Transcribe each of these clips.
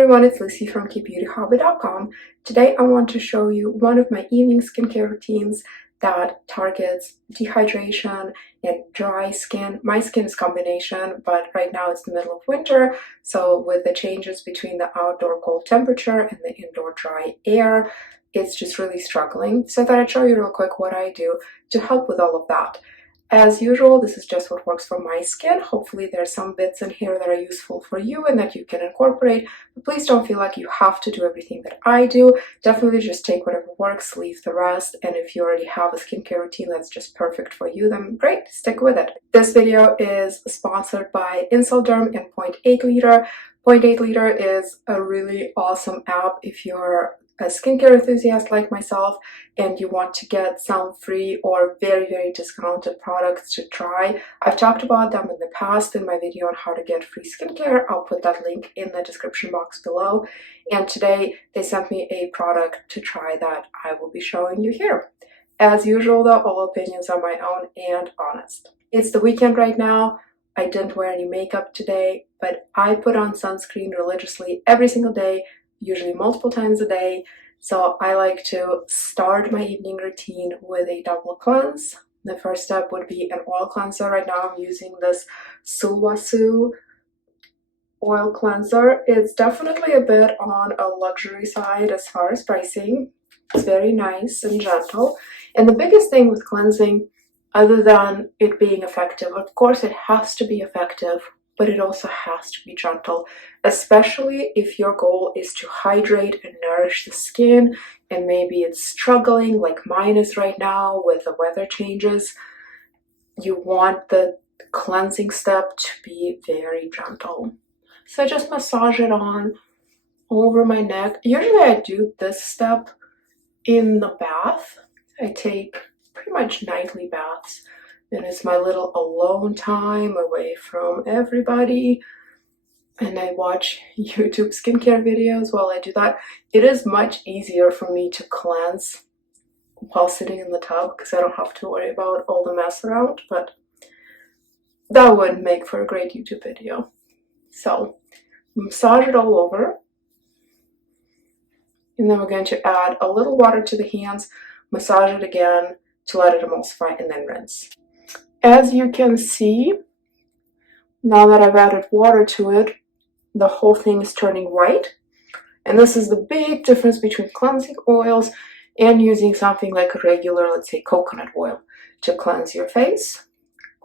everyone, it's Lucy from KBeautyHobbit.com. Today I want to show you one of my evening skincare routines that targets dehydration and dry skin. My skin is combination, but right now it's the middle of winter, so with the changes between the outdoor cold temperature and the indoor dry air, it's just really struggling. So I thought I'd show you real quick what I do to help with all of that. As usual, this is just what works for my skin. Hopefully there's some bits in here that are useful for you and that you can incorporate, but please don't feel like you have to do everything that I do. Definitely just take whatever works, leave the rest, and if you already have a skincare routine that's just perfect for you, then great, stick with it. This video is sponsored by Incellderm and 0.8 liter. 0.8 liter is a really awesome app if you're a skincare enthusiast like myself and you want to get some free or very discounted products to try. I've talked about them in the past in my video on how to get free skincare. I'll put that link in the description box below. And today they sent me a product to try that I will be showing you here. As usual though, all opinions are my own and honest. It's the weekend right now. I didn't wear any makeup today, but I put on sunscreen religiously every single day, usually multiple times a day. So I like to start my evening routine with a double cleanse. The first step would be an oil cleanser. Right now I'm using this Sulwhasoo oil cleanser. It's definitely a bit on a luxury side as far as pricing. It's very nice and gentle. And the biggest thing with cleansing, other than it being effective, of course it has to be effective, but it also has to be gentle, especially if your goal is to hydrate and nourish the skin and maybe it's struggling like mine is right now with the weather changes. You want the cleansing step to be very gentle. So I just massage it on over my neck. Usually I do this step in the bath. I take pretty much nightly baths. And it's my little alone time away from everybody. And I watch YouTube skincare videos while I do that. It is much easier for me to cleanse while sitting in the tub because I don't have to worry about all the mess around, but that would make for a great YouTube video. So massage it all over. And then we're going to add a little water to the hands, massage it again to let it emulsify, and then rinse. As you can see, now that I've added water to it, the whole thing is turning white. And this is the big difference between cleansing oils and using something like a regular, let's say, coconut oil to cleanse your face.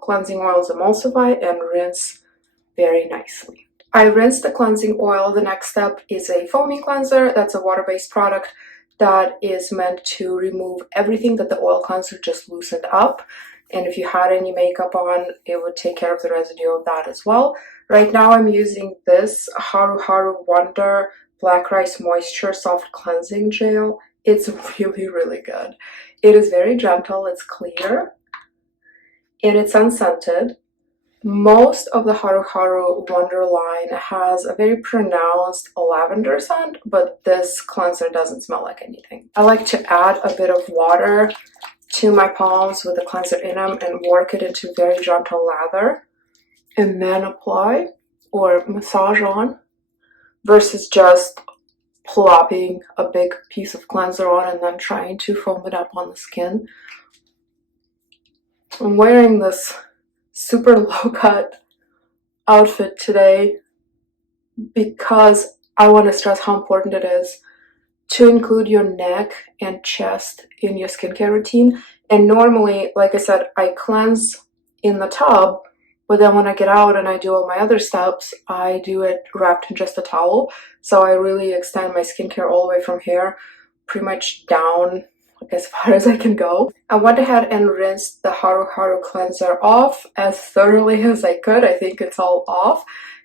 Cleansing oils emulsify and rinse very nicely. I rinsed the cleansing oil. The next step is a foaming cleanser. That's a water-based product that is meant to remove everything that the oil cleanser just loosened up. And if you had any makeup on, it would take care of the residue of that as well. Right now I'm using this Haru Haru Wonder Black Rice Moisture Soft Cleansing Gel. It's really good. It is very gentle, it's clear, and it's unscented. Most of the Haru Haru Wonder line has a very pronounced lavender scent, but this cleanser doesn't smell like anything. I like to add a bit of water to my palms with the cleanser in them and work it into very gentle lather and then apply or massage on versus just plopping a big piece of cleanser on and then trying to foam it up on the skin. I'm wearing this super low-cut outfit today because I want to stress how important it is to include your neck and chest in your skincare routine. And normally, like I said, I cleanse in the tub, but then when I get out and I do all my other steps, I do it wrapped in just a towel. So I really extend my skincare all the way from here, pretty much down as far as I can go. I went ahead and rinsed the Haru Haru cleanser off as thoroughly as I could. I think it's all off.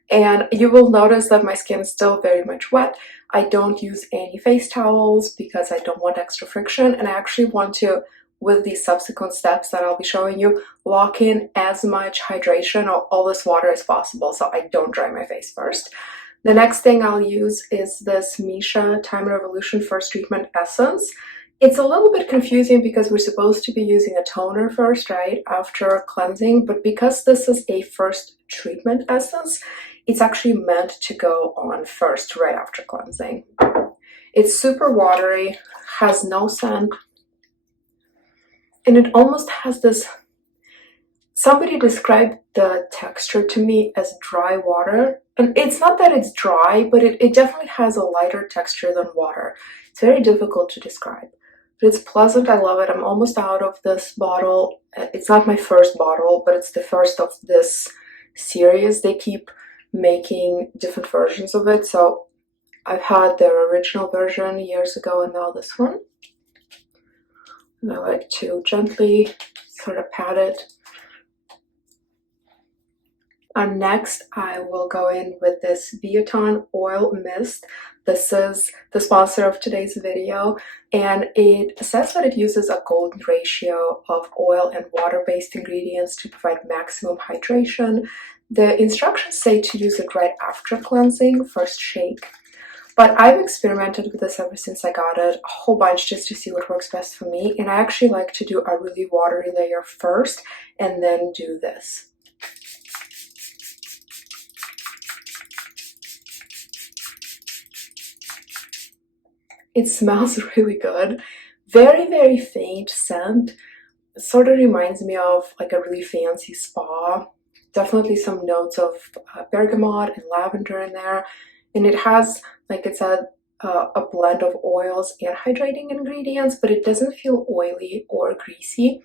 And you will notice that my skin is still very much wet. I don't use any face towels because I don't want extra friction, and I actually want to, with these subsequent steps that I'll be showing you, lock in as much hydration or all this water as possible so I don't dry my face first. The next thing I'll use is this Missha Time Revolution First Treatment Essence. It's a little bit confusing because we're supposed to be using a toner first, right, after cleansing, but because this is a first treatment essence, it's actually meant to go on first, right after cleansing. It's super watery, has no scent, and it almost has this, somebody described the texture to me as dry water. And it's not that it's dry, but it definitely has a lighter texture than water. It's very difficult to describe. But it's pleasant, I love it. I'm almost out of this bottle. It's not my first bottle, but it's the first of this series. They keep making different versions of it. So I've had their original version years ago and now this one. And I like to gently sort of pat it. And next, I will go in with this Biotin Oil Mist. This is the sponsor of today's video, and it says that it uses a golden ratio of oil and water-based ingredients to provide maximum hydration. The instructions say to use it right after cleansing, first shake. But I've experimented with this ever since I got it, a whole bunch just to see what works best for me. And I actually like to do a really watery layer first and then do this. It smells really good. Very, very faint scent. It sort of reminds me of like a really fancy spa. Definitely some notes of bergamot and lavender in there. And it has, like it said, a blend of oils and hydrating ingredients, but it doesn't feel oily or greasy.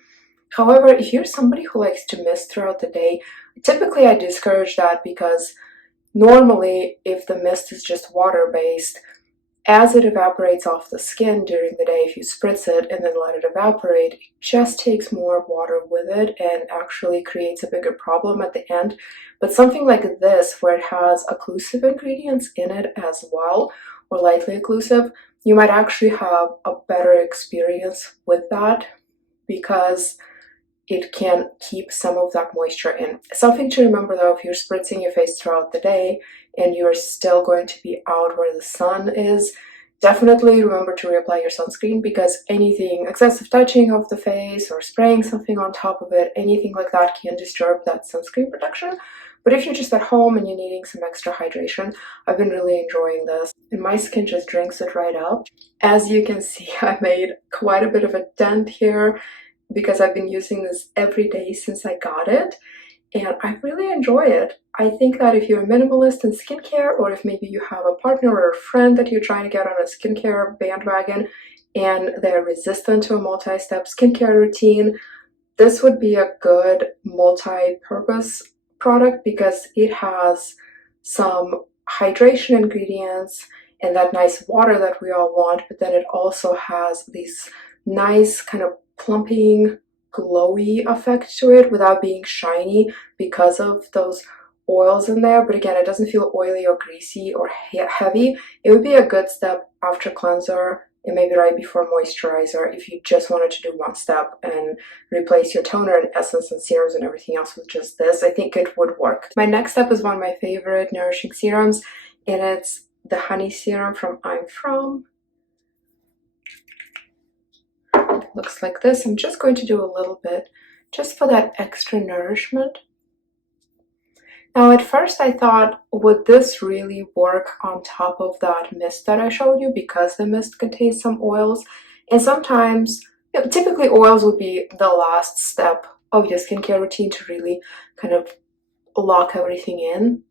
However, if you're somebody who likes to mist throughout the day, typically I discourage that because normally if the mist is just water-based, as it evaporates off the skin during the day, if you spritz it and then let it evaporate, it just takes more water with it and actually creates a bigger problem at the end. But something like this, where it has occlusive ingredients in it as well, or lightly occlusive, you might actually have a better experience with that because it can keep some of that moisture in. Something to remember though, if you're spritzing your face throughout the day and you're still going to be out where the sun is, definitely remember to reapply your sunscreen, because anything, excessive touching of the face or spraying something on top of it, anything like that can disturb that sunscreen protection. But if you're just at home and you're needing some extra hydration, I've been really enjoying this. And my skin just drinks it right up. As you can see, I made quite a bit of a dent here, because I've been using this every day since I got it, and I really enjoy it. I think that if you're a minimalist in skincare, or if maybe you have a partner or a friend that you're trying to get on a skincare bandwagon and they're resistant to a multi-step skincare routine, this would be a good multi-purpose product because it has some hydration ingredients and that nice water that we all want, but then it also has these nice kind of plumping, glowy effect to it without being shiny because of those oils in there. But again, it doesn't feel oily or greasy or heavy. It would be a good step after cleanser and maybe right before moisturizer if you just wanted to do one step and replace your toner and essence and serums and everything else with just this. I think it would work. My next step is one of my favorite nourishing serums, and it's the honey serum from I'm From. Looks like this. I'm just going to do a little bit just for that extra nourishment. Now at first I thought, would this really work on top of that mist that I showed you, because the mist contains some oils, and sometimes, you know, typically oils would be the last step of your skincare routine to really kind of lock everything in.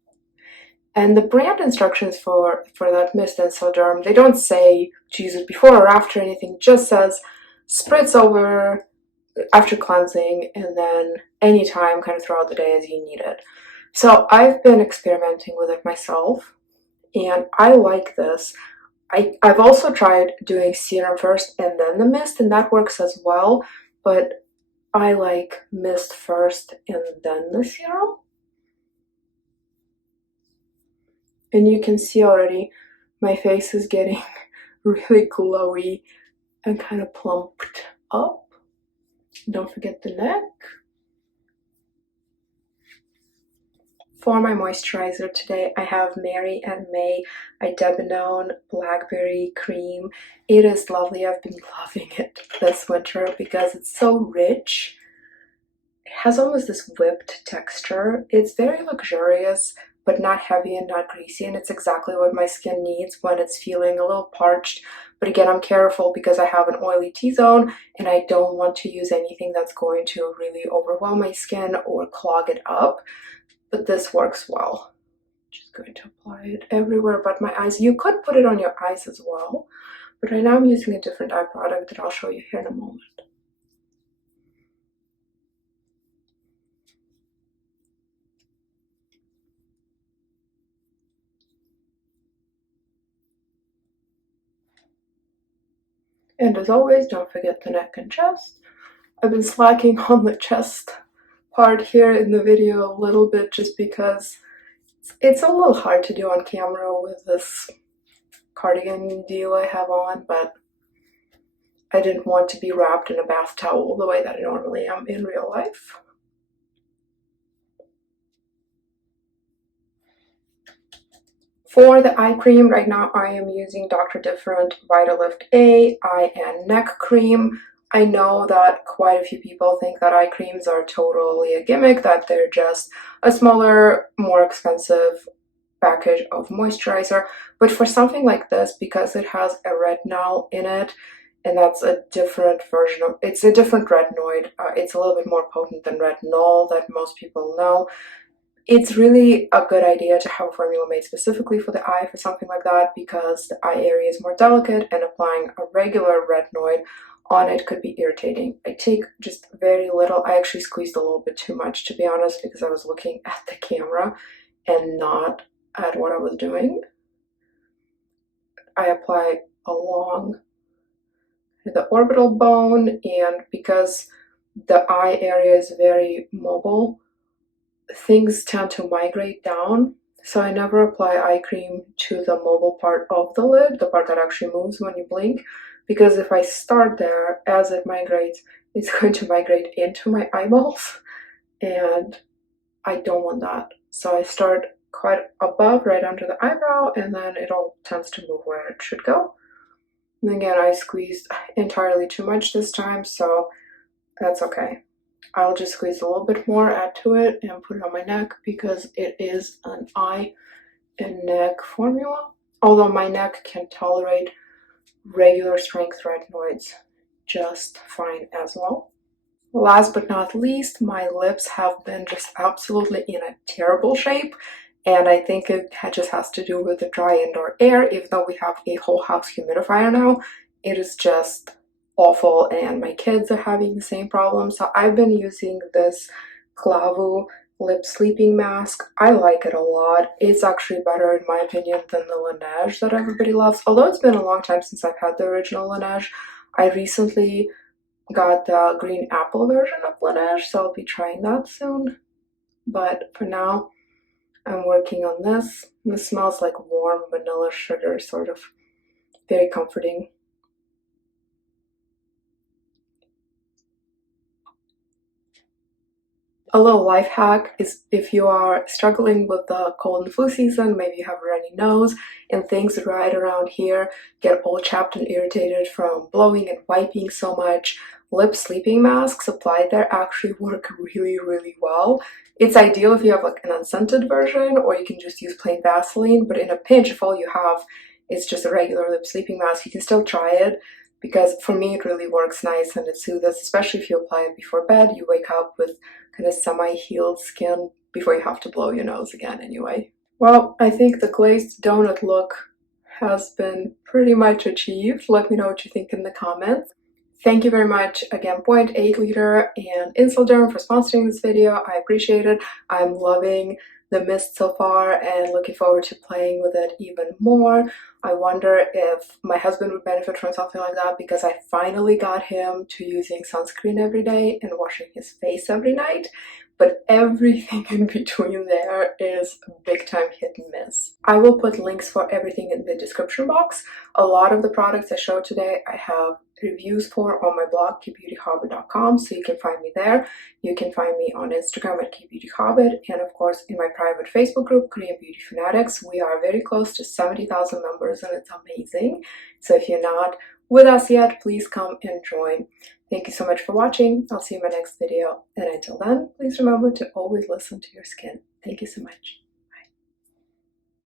And the brand instructions for that mist, Incellderm, they don't say to use it before or after anything, it just says spritz over after cleansing and then anytime kind of throughout the day as you need it. So I've been experimenting with it myself and I like this. I've also tried doing serum first and then the mist, and that works as well, but I like mist first and then the serum. And you can see already my face is getting really glowy and kind of plumped up. Don't forget the neck. For my moisturizer today, I have Mary and May Idebenone Blackberry Cream. It is lovely. I've been loving it this winter because it's so rich. It has almost this whipped texture. It's very luxurious, but not heavy and not greasy, and it's exactly what my skin needs when it's feeling a little parched. But again, I'm careful because I have an oily T-zone and I don't want to use anything that's going to really overwhelm my skin or clog it up. But this works well. Just going to apply it everywhere but my eyes. You could put it on your eyes as well, but right now I'm using a different eye product that I'll show you here in a moment. And as always, don't forget the neck and chest. I've been slacking on the chest part here in the video a little bit just because it's a little hard to do on camera with this cardigan deal I have on, but I didn't want to be wrapped in a bath towel the way that I normally am in real life. For the eye cream, right now I am using Dr. Different Vitalift-A Eye and Neck Cream. I know that quite a few people think that eye creams are totally a gimmick, that they're just a smaller, more expensive package of moisturizer. But for something like this, because it has a retinol in it, and that's a different version of, it's a different retinoid. It's a little bit more potent than retinol that most people know. It's really a good idea to have a formula made specifically for the eye for something like that, because the eye area is more delicate and applying a regular retinoid on it could be irritating. I take just very little. I actually squeezed a little bit too much, to be honest, because I was looking at the camera and not at what I was doing. I apply along the orbital bone, and because the eye area is very mobile, things tend to migrate down, so I never apply eye cream to the mobile part of the lid, the part that actually moves when you blink, because if I start there, as it migrates, it's going to migrate into my eyeballs, and I don't want that. So I start quite above, right under the eyebrow, and then it all tends to move where it should go. And again, I squeezed entirely too much this time, so that's okay. I'll just squeeze a little bit more, add to it, and put it on my neck because it is an eye and neck formula. Although my neck can tolerate regular strength retinoids just fine as well. Last but not least, my lips have been just absolutely in a terrible shape, and I think it just has to do with the dry indoor air. Even though we have a whole house humidifier now, it is just awful, and my kids are having the same problem. So I've been using this Klavuu lip sleeping mask. I like it a lot. It's actually better in my opinion than the Laneige that everybody loves. Although it's been a long time since I've had the original Laneige, I recently got the green apple version of Laneige, so I'll be trying that soon. But for now, I'm working on this. This smells like warm vanilla sugar, sort of very comforting. A little life hack is if you are struggling with the cold and flu season, maybe you have a runny nose and things right around here get all chapped and irritated from blowing and wiping so much, lip sleeping masks applied there actually work really, really well. It's ideal if you have like an unscented version, or you can just use plain Vaseline, but in a pinch, if all you have is just a regular lip sleeping mask, you can still try it, because for me it really works nice and it soothes, especially if you apply it before bed. You wake up with kind of semi-healed skin before you have to blow your nose again anyway. Well, I think the glazed donut look has been pretty much achieved. Let me know what you think in the comments. Thank you very much again, 0.8 liter and Incellderm for sponsoring this video. I appreciate it. I'm loving the mist so far and looking forward to playing with it even more. I wonder if my husband would benefit from something like that, because I finally got him to using sunscreen every day and washing his face every night, but everything in between there is big time hit and miss. I will put links for everything in the description box. A lot of the products I showed today I have reviews for on my blog KBeautyHobbit.com, so you can find me there. You can find me on Instagram at KBeautyHobbit, and of course in my private Facebook group Korean Beauty Fanatics. We are very close to 70,000 members and it's amazing. So if you're not with us yet, please come and join. Thank you so much for watching. I'll see you in my next video, and until then, please remember to always listen to your skin. Thank you so much.